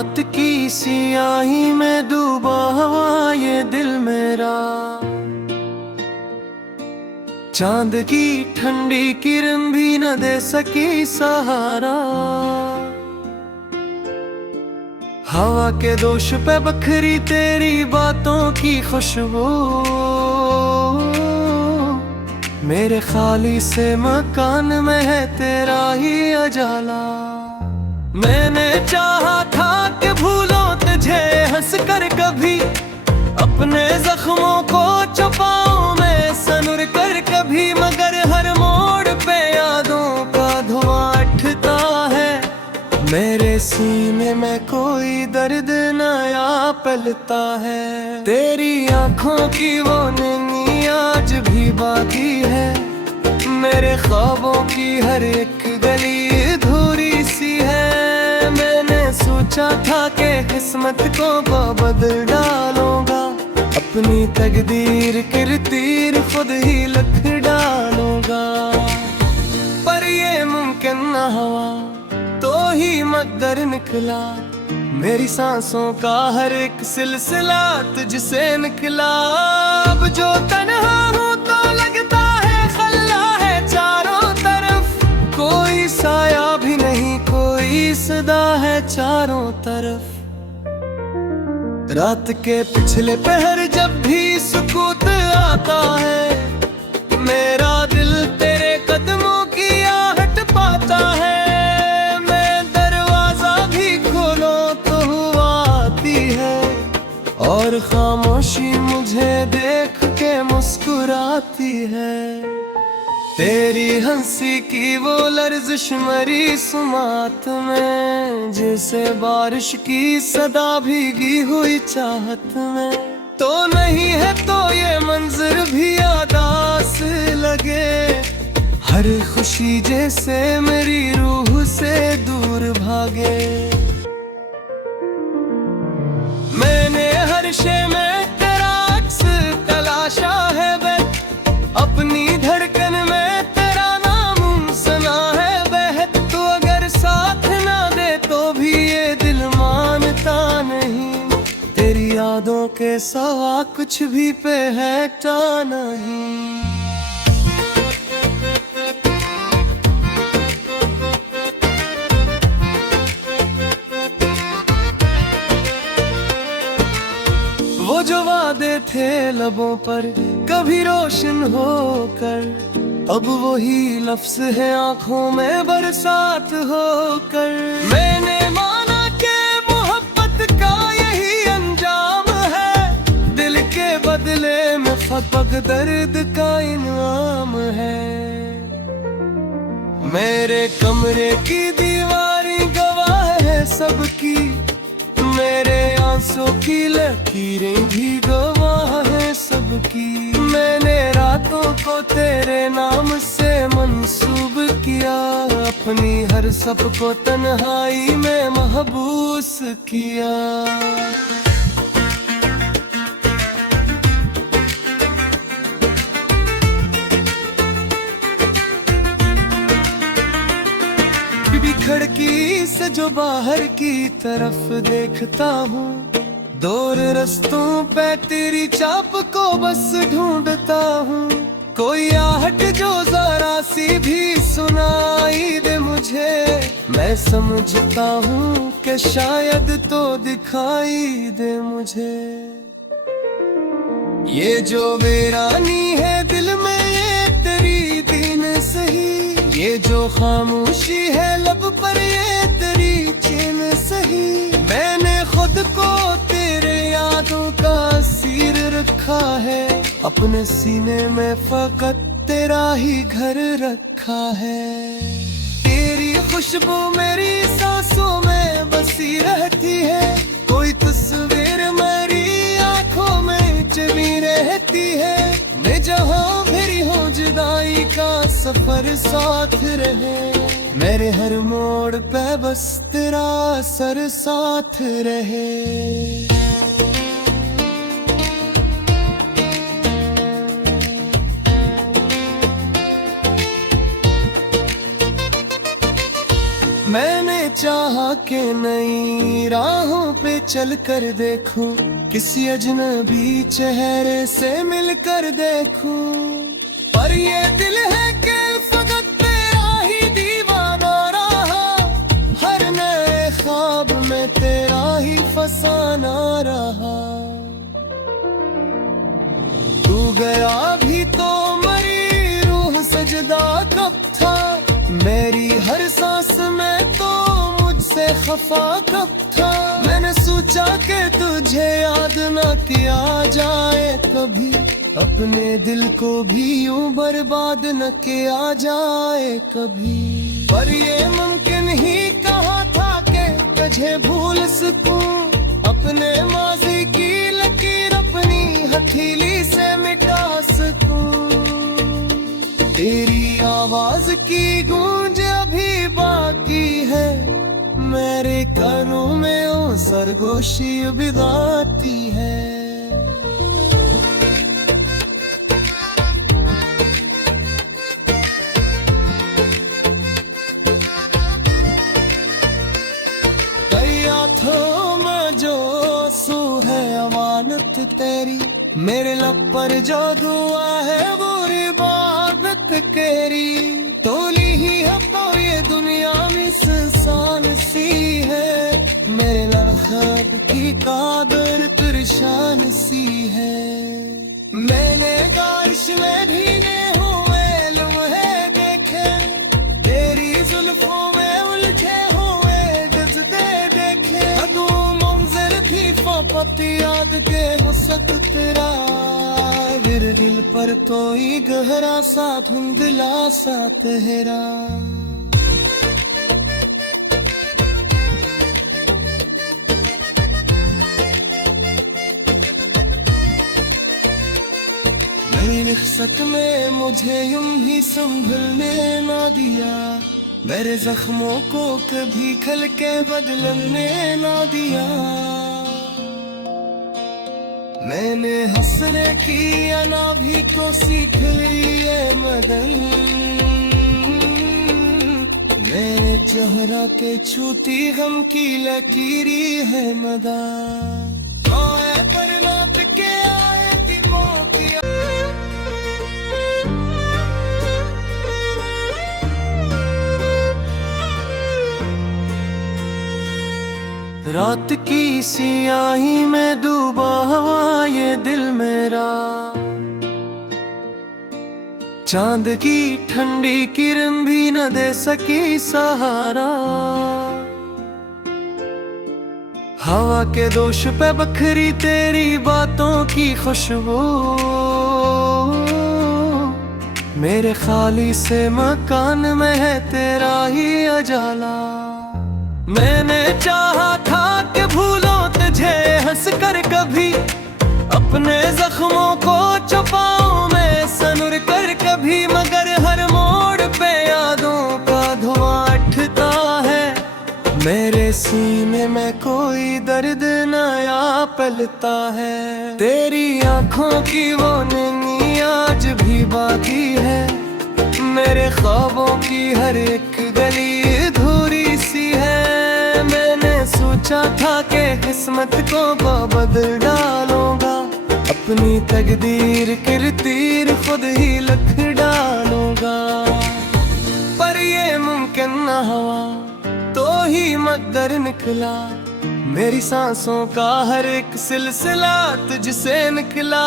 रात की सियाही में डूबा हुआ ये दिल मेरा, चांद की ठंडी किरण भी न दे सकी सहारा। हवा के दोष पे बखरी तेरी बातों की खुशबू, मेरे खाली से मकान में है तेरा ही उजाला। मैंने चाहा था कि भूलो तुझे हंस कर कभी, अपने जख्मों को छुपाऊं मैं सनुर कर कभी, मगर हर मोड़ पे यादों का धुआं उठता है। मेरे सीने में कोई दर्द नया पलता है। तेरी आंखों की वो नींद आज भी बाकी है, मेरे ख्वाबों की हर एक गली अधूरी सी है। मैंने सोचा था कि किस्मत को बदल डालूंगा, अपनी तकदीर की लकीर खुद ही लिख डालूंगा। पर ये मुमकिन न हुआ तो ही मकदर निकला, मेरी सांसों का हर एक सिलसिला तुझसे निकला। अब जो तन्हा हूँ तो लगता है खल्ला है चारों तरफ, कोई साया भी नहीं कोई सदा है चारों तरफ। रात के पिछले पहर जब भी सुकूत आता है, मेरा दिल तेरे कदमों की आहट पाता है। मैं दरवाजा भी खोलो तो हुआ आती है, और खामोशी मुझे देख के मुस्कुराती है। तेरी हंसी की वो लर्जिश मरी सुमात में, जैसे बारिश की सदा भीगी हुई चाहत में। तो नहीं है तो ये मंजर भी आदास लगे, हर खुशी जैसे मेरी रूह से दूर भागे। मैंने हर शे में तेरा अक्स तलाशा है बस, अपनी धड़कन में तेरा नाम सुना है बहत। तो अगर साथ ना दे तो भी ये दिल मानता नहीं, तेरी यादों के सिवा कुछ भी पे है टा नहीं। वो जो वादे थे लबों पर कभी रोशन होकर, अब वही लफ्ज है आंखों में बरसात होकर। मैंने माना कि मोहब्बत का यही अंजाम है, दिल के बदले में फपक दर्द का इनाम है। मेरे कमरे की दीवारी गवाह है सबकी, मेरे आंसू की लकीरें भी गवाह है सबकी। मैंने रातों को तेरे नाम से मंसूब किया, अपनी हर सब को तन्हाई में महबूस किया। खिड़की से जो बाहर की तरफ देखता हूँ, दूर रस्तों पे तेरी चाप को बस ढूंढता हूँ। कोई आहट जो जरा सी भी सुनाई दे मुझे, मैं समझता हूँ कि शायद तो दिखाई दे मुझे। ये जो वीरानी है दिल में ये तेरी दीन सही, ये जो खामोशी है लब पर ये तेरी चैन सही। मैंने खुद को तेरे यादों का असीर रखा है, अपने सीने में फकत तेरा ही घर रखा है। तेरी खुशबू मेरी सांसों में बसी रहती है, कोई तस्वीर मेरी आंखों में जमी रहती है। मैं जहाँ भी हूँ जुदाई का सफर साथ रहे, मेरे हर मोड़ पे बस तेरा असर साथ रहे। मैंने चाहा के नई राहों पे चल कर देखूं, किसी अजनबी चेहरे से मिल कर देखूं। पर ये दिल है कि फकत तेरा ही दीवाना रहा, हर नए ख्वाब में तेरा ही फसाना रहा। तू गया भी तो मरी रूह सजदा कब था, मेरी हर सांस में तो मुझसे खफा कब था। मैंने सोचा कि तुझे याद ना किया जाए कभी, अपने दिल को भी यूं बर्बाद न किया जाए कभी। पर ये मुमकिन ही कहा था कि तुझे भूल सकूं, अपने माजी की लकीर अपनी हथेली से मिटा सकूं। तेरी आवाज की गूंज अभी बाकी है, मेरे कानों में ओ सरगोशी बिगाती है। हाथों में जो सू है अमानत तेरी, मेरे लब पर जो दुआ है वो इबादत केरी। तोली ही है तो ये दुनिया में संसान सी है, मेरे लम्हात की कादर परेशान सी है। मैंने बारिश में भीगे हुए लम्हे देखे, तेरी जुल्फों में उलझे हुए गजदे देखे। अदू मंजर थी फपती याद के हुस्न तेरा, दिल पर कोई गहरा सा धुंधला सा तेरा। मेरी निखसत में मुझे यूं ही संभलने ना दिया, मेरे जख्मों को कभी खल के बदलने ना दिया। मैंने हंसने की अना भी को सीख ली है मदन, मेरे चेहरा के छूती गम की लकीरी है मदन। पर नाप के आए दिलों की रात की सियाही में डूबा हुआ ये दिल मेरा, चांद की ठंडी किरण भी न दे सकी सहारा। हवा के दोष पे बखरी तेरी बातों की खुशबू, मेरे खाली से मकान में है तेरा ही अजाला। मैंने चाहा था कि भूलो तुझे हंस कर कभी, अपने जख्मों को छुपाऊं मैं सनुर कर कभी। मगर हर मोड़ पे यादों का धुआं उठता है, मेरे सीने में कोई दर्द नया पलता है। तेरी आंखों की वो नैनी आज भी बाकी है, मेरे ख्वाबों की हर एक गली अधूरी सी है। मैंने सोचा था कि किस्मत को बदल डालूंगा, अपनी तकदीर की तीर खुद ही लिख डालूंगा। पर ये मुमकिन न हुआ तो ही मगर निकला, मेरी सांसों का हर एक सिलसिला तुझसे निकला।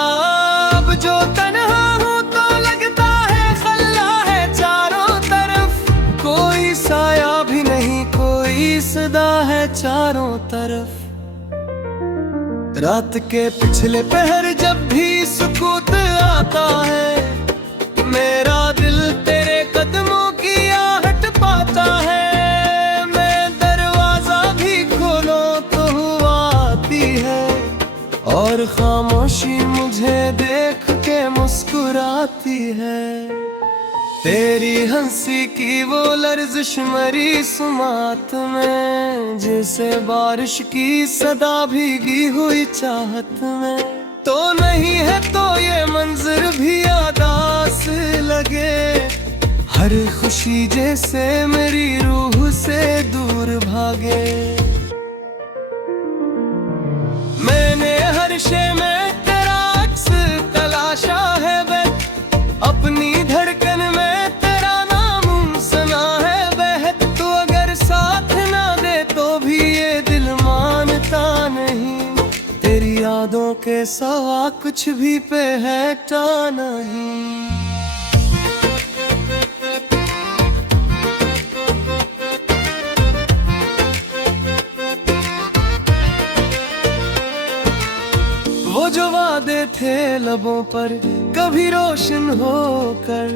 अब जो तन्हा हूँ तो लगता है खल्ला है चारों तरफ, कोई साया भी नहीं कोई सदा है चारों तरफ। रात के पिछले पहर जब भी सुकूत आता है, मेरा दिल तेरे कदमों की आहट पाता है। मैं दरवाजा भी खोलूं तो हुआ आती है, और खामोशी मुझे देख के मुस्कुराती है। तेरी हंसी की वो लर्जिश मरी सुमात में, जैसे बारिश की सदा भीगी हुई चाहत में। तो नहीं है तो ये मंजर भी यादास लगे, हर खुशी जैसे मेरी रूह से दूर दूर भागे। मैंने हर शे में तेरा अक्स तलाशा है बे, अपनी धड़कन में तेरा नाम सुना है बे। तू अगर साथ ना दे तो भी ये दिल मानता नहीं, तेरी यादों के सिवा कुछ भी पे है टा नहीं। वो जो वादे थे लबों पर कभी रोशन होकर,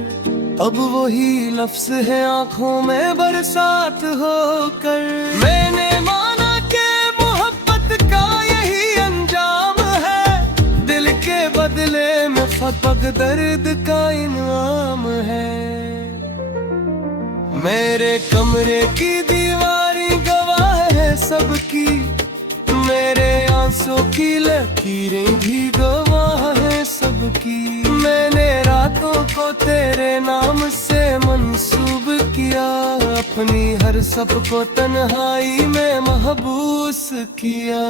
अब वही लफ्ज है आंखों में बरसात होकर। मैंने माना कि मोहब्बत का यही अंजाम है, दिल के बदले में फकफक दर्द का इनाम है। मेरे कमरे की दीवारी गवाह है सबकी, मेरे आंसू की लकीरें भी गवाह है सबकी। मैंने रातों को तेरे नाम से मंसूब किया, अपनी हर सप को तन्हाई में महबूस किया।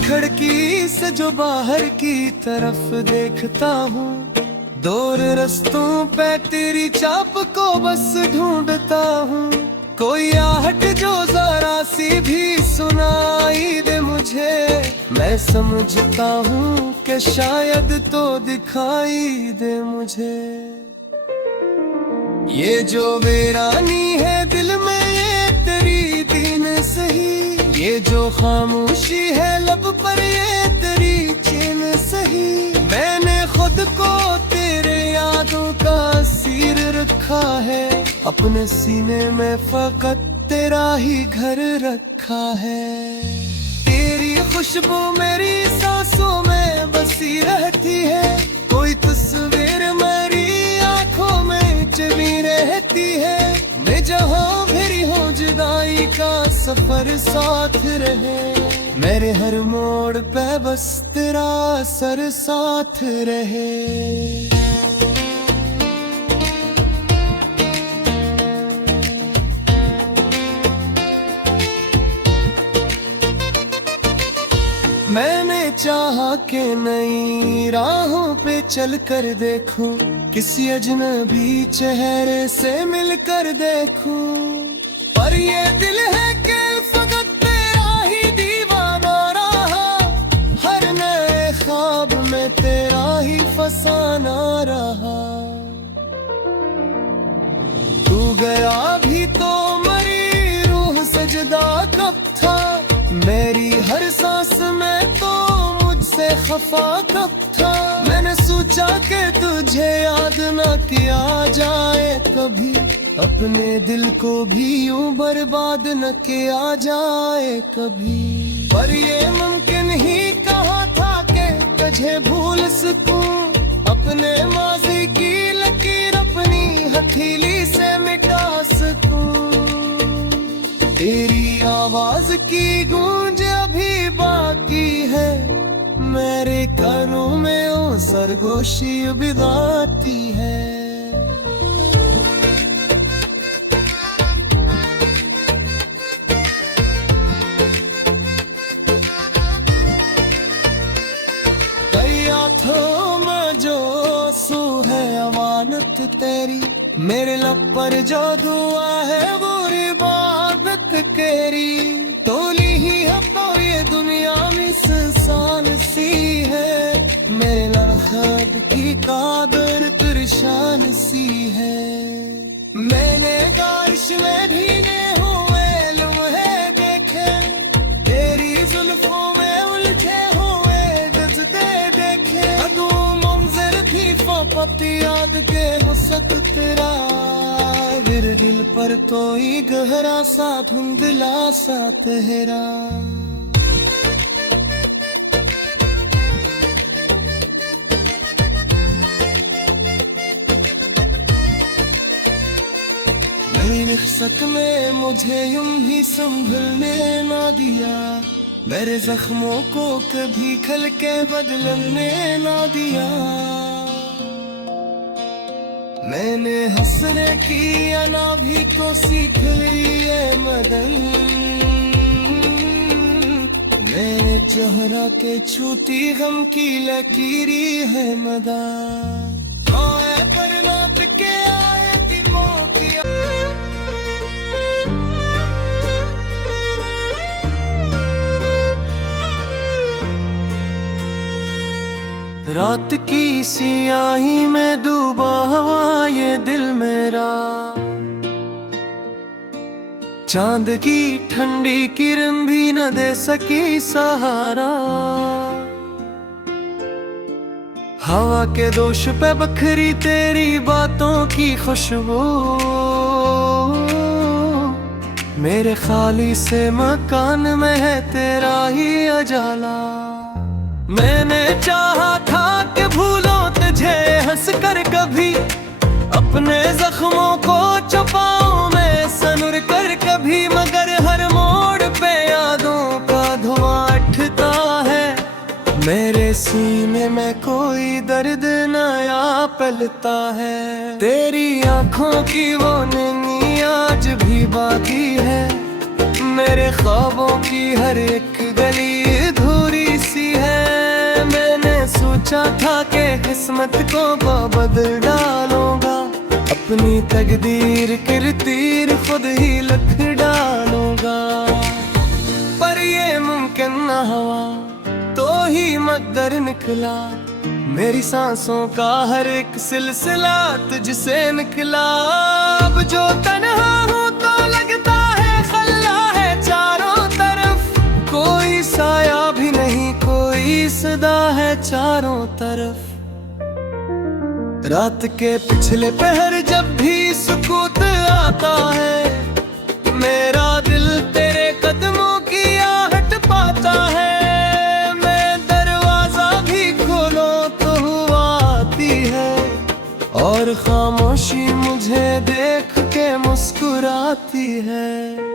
खिड़की से जो बाहर की तरफ देखता हूँ, दूर रस्तों पे तेरी चाप को बस ढूंढता हूँ। कोई आहट जो जरा सी भी सुनाई दे मुझे, मैं समझता हूँ कि शायद तो दिखाई दे मुझे। ये जो वीरानी है दिल में ये तेरी दीन सही, ये जो खामोशी है लब पर ये तेरी चैन सही। मैंने खुद को तेरे यादों का असीर रखा है, अपने सीने में फकत तेरा ही घर रखा है। तेरी खुशबू मेरी सांसों में बसी रहती है, कोई तस्वीर मेरी आंखों में जमी रहती है। मैं जहाँ भी हूँ जुदाई का सफर साथ रहे, मेरे हर मोड़ पे बस तेरा असर साथ रहे। मैंने चाहा कि नई राहों पे चल कर देखूं, किसी अजनबी चेहरे से मिलकर देखूं, पर ये दिल है कि फकत तेरा ही दीवाना रहा। हर नए ख्वाब में तेरा ही फसाना रहा। तू गया भी तो मरी रूह सजदा कब था, मेरी हर सांस में तो मुझसे खफा कब था। मैंने सोचा कि तुझे याद न किया जाए कभी, अपने दिल को भी यूं बर्बाद न किया जाए कभी। पर ये मुमकिन ही कहा था कि तुझे भूल सकूं, अपने माजी की लकीर अपनी हथेली से मिटा सकूं। तेरी आवाज की गूंज अभी बाकी है, मेरे कानों में ओ सरगोशी बिगाती है। हाथों में जो सू है अमानत तेरी, मेरे लब पर जो दुआ है वो इबादत केरी। तोली ही अब तो ये दुनिया में इंसान सी है, मेरे लम्हात की कादर परेशान सी है। मैंने बारिश में भीगे हुए लम्हे देखे, तेरी जुल्फों में उलझे हुए गजदे देखे। अगू मंजर थी पति याद के हो सक तेरा, मेरे दिल पर तो ही गहरा सा धुंधला सा तेरा। मेरी निखसत में मुझे यूं ही संभलने ना दिया, मेरे जख्मों को कभी खल के बदलने ना दिया। मैंने हंसने की अनाभी को सीख ली ये मदन। मैं जोहरा के छूती गम की लकीरी है मदा। पर नाप के आए दिलों की रात की सियाही में डूबा हुआ ये दिल मेरा। चांद की ठंडी किरण भी न दे सकी सहारा। हवा के दोष पे बखरी तेरी बातों की खुशबू। मेरे खाली से मकान में है तेरा ही उजाला। मैंने चाहा था कि भूलो तुझे हंस कर कभी। अपने जख्मों को छुपाऊं मैं सनुर कर कभी। मगर हर मोड़ पे यादों का धुआं उठता है। मेरे सीने में कोई दर्द नया पलता है। तेरी आंखों की वो नींद आज भी बाकी है। मेरे ख्वाबों की हर एक गली अधूरी सी है। मैंने सोचा था कि किस्मत को बदल डालूंगा। अपनी तकदीर किरतीर खुद ही लिख डालूंगा। पर ये मुमकिन न हुआ तो ही मकदर निकला। मेरी सांसों का हर एक सिलसिला तुझसे निकला। अब जो तन्हा हूँ तो लगता है खल्ला है चारों तरफ। कोई साया भी नहीं कोई सदा है चारों तरफ। रात के पिछले पहर जब भी सुकूत आता है। मेरा दिल तेरे कदमों की आहट पाता है। मैं दरवाजा भी खोलो तो हुआ आती है। और खामोशी मुझे देख के मुस्कुराती है।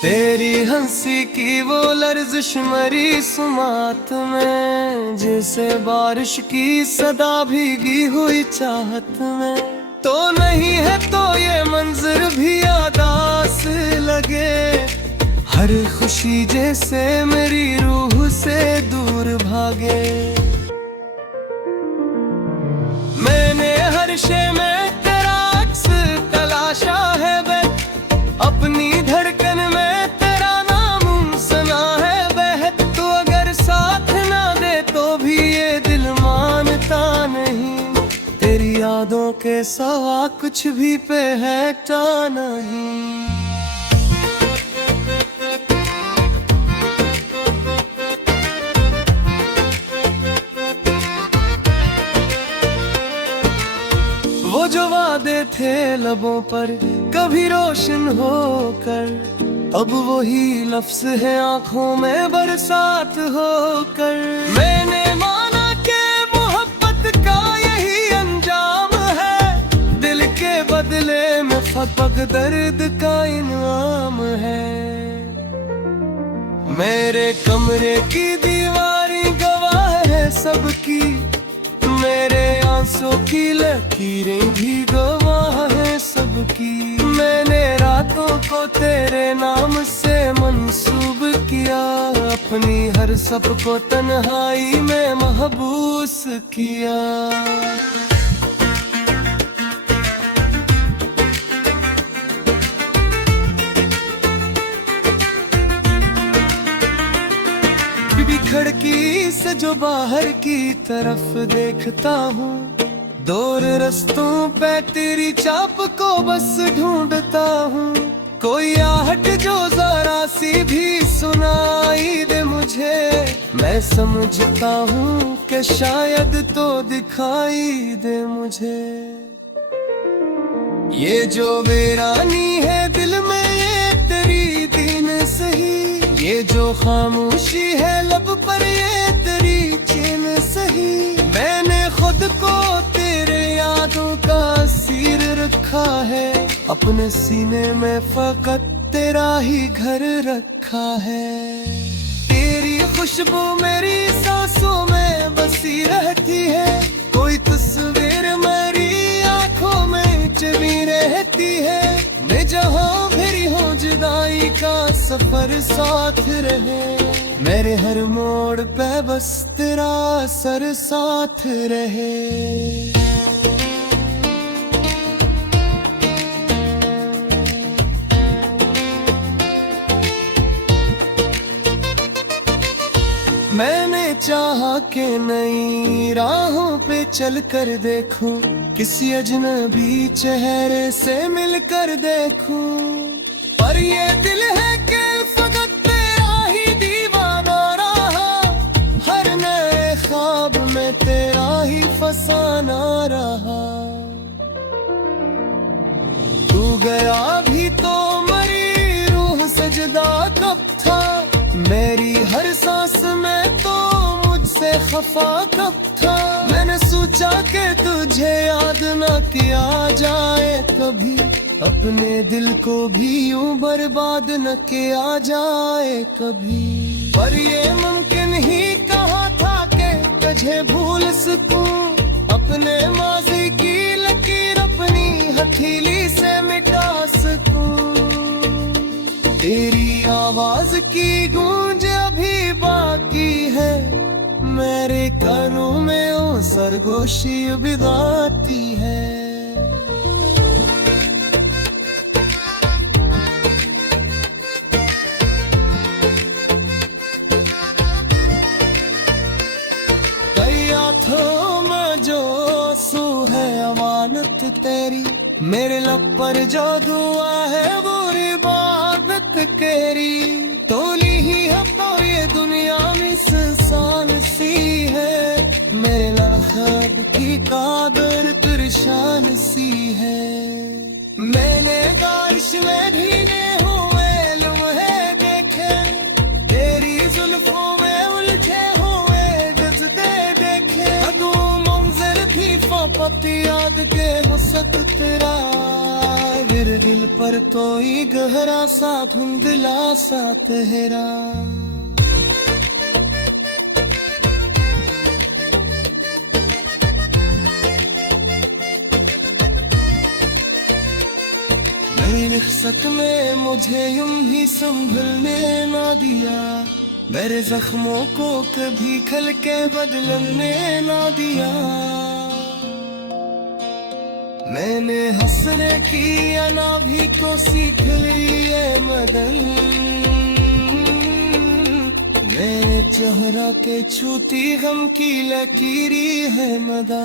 तेरी हंसी की वो लर्जिश मरी सुमात में। जैसे बारिश की सदा भीगी हुई चाहत में। तो नहीं है तो ये मंजर भी यादास लगे। हर खुशी जैसे मेरी रूह से दूर भागे। मैंने हर शे में तेरा अक्स तलाशा है। अपनी धड़कन में तेरा नाम सुना है बहत। तू अगर साथ ना दे तो भी ये दिल मानता नहीं। तेरी यादों के सिवा कुछ भी पे है टा नहीं। वो जो वादे थे लबों पर कभी रोशन होकर। अब वही लफ्ज है आंखों में बरसात होकर। मैंने माना कि मोहब्बत का यही अंजाम है। दिल के बदले में फकफक दर्द का इनाम है। मेरे कमरे की दीवारें गवाह है सबकी। मेरे आंसू की लकीरें भी गवाह है सबकी। मैंने रातों को तेरे नाम से मंसूब किया। अपनी हर सब को तन्हाई में महबूस किया। खिड़की से जो बाहर की तरफ देखता हूँ। दूर रस्तों पे तेरी चाप को बस ढूंढता हूँ। कोई आहट जो जरा सी भी सुनाई दे मुझे। मैं समझता हूँ कि शायद तो दिखाई दे मुझे। ये जो वीरानी है दिल में ये तेरी दीन सही। ये जो खामोशी है लब पर ये तेरी चैन सही। मैंने खुद को तेरे यादों का असीर रखा है। अपने सीने में फकत तेरा ही घर रखा है। खुशबू मेरी सांसों में बसी रहती है, कोई तस्वीर मेरी आंखों में चली रहती है। मैं जहाँ भी हूँ जुदाई का सफर साथ रहे, मेरे हर मोड़ पे बस तेरा असर साथ रहे। मैंने चाहा कि नई राहों पे चल कर देखूं, किसी अजनबी चेहरे से मिल कर देखूं, पर ये दिल है कि फकत तेरा ही दीवाना रहा, हर नए ख्वाब में तेरा ही फसाना रहा। तू गया भी तो मरी रूह सजदा कब था, मेरी हर सांस में तो मुझसे खफा कब था। मैंने सोचा कि तुझे याद ना किया जाए कभी, अपने दिल को भी यूं बर्बाद न किया जाए कभी, पर ये मुमकिन ही कहा था कि तुझे भूल सकूं, अपने माजी की लकीर अपनी हथेली से मिटा सकूं। तेरी आवाज की गूंज अभी बाकी है, मेरे कानों में ओ सरगोशी बिगाती है। हाथों में जो आंसू है अमानत तेरी, मेरे लब पर जो दुआ है वो इबादत तेरी। तोली ही है तो ये दुनिया में इंसान सी है, मेरे लहब की कादर तिरशान सी है। मैंने बारिश में भीगे हुए लम्हे देखे, तेरी जुल्फों में उलझे हुए गजदे देखे, अगू मंजर थी फापती याद के हुस्न तेरा, दिल पर तो ही गहरा सा धुंधला सा तेरा। मेरी निखसत में मुझे यूं ही संभलने ना दिया, मेरे जख्मों को कभी खल के बदलने ना दिया। मैंने हंसने की अना भी को सीख ली है मदन, मेरे चेहरा के छूती गम की लकीरी है मदा।